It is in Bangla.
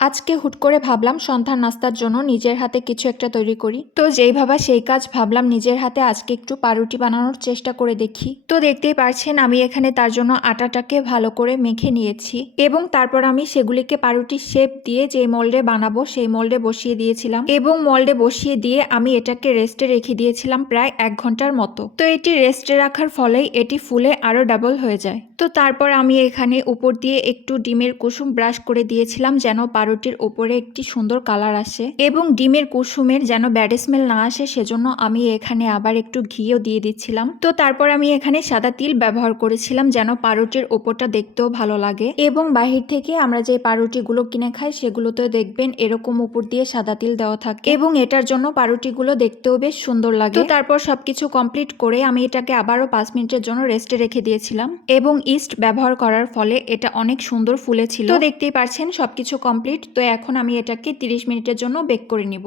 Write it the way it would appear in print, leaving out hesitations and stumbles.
আজকে হুট করে ভাবলাম সন্ধ্যার নাস্তার জন্য নিজের হাতে কিছু একটা তৈরি করি। তো যেই ভাবা সেই কাজ, ভাবলাম নিজের হাতে আজকে একটু পাউরুটি বানানোর চেষ্টা করে দেখি। তো দেখতেই পারছেন আমি এখানে তার জন্য আটাটাকে ভালো করে মেখে নিয়েছি এবং তারপর আমি সেগুলিকে পাউরুটির শেপ দিয়ে যে মোল্ডে বানাবো সেই মোল্ডে বসিয়ে দিয়েছিলাম এবং মোল্ডে বসিয়ে দিয়ে আমি এটাকে রেস্টে রেখে দিয়েছিলাম প্রায় 1 ঘন্টার মতো। তো এটি রেস্টে রাখার ফলেই এটি ফুলে আরো ডাবল হয়ে যায়। তো তারপর আমি এখানে উপর দিয়ে একটু ডিমের কুসুম ব্রাশ করে দিয়েছিলাম যেন পাউরুটির উপরে একটি সুন্দর কালার আসে এবং ডিমের কুসুমের যেন ব্যাড স্মেল না আসে, সেজন্য আমি এখানে আবার একটু ঘিও দিয়ে দিচ্ছিলাম। তো তারপর আমি এখানে সাদা তিল ব্যবহার করেছিলাম যেন পাউরুটির ওপরটা দেখতেও ভালো লাগে এবং বাহির থেকে আমরা যে পাউরুটিগুলো কিনে খাই সেগুলোতে দেখবেন এরকম উপর দিয়ে সাদা তিল দেওয়া থাকে এবং এটার জন্য পাউরুটিগুলো দেখতেও বেশ সুন্দর লাগে। তো তারপর সবকিছু কমপ্লিট করে আমি এটাকে আবারও 5 মিনিটের জন্য রেস্টে রেখে দিয়েছিলাম এবং ইস্ট ব্যবহার করার ফলে এটা অনেক সুন্দর ফুলেছিল। তো দেখতেই পারছেন সবকিছু কমপ্লিট। তো এখন আমি এটাকে 30 মিনিটের জন্য বেক করে নিব।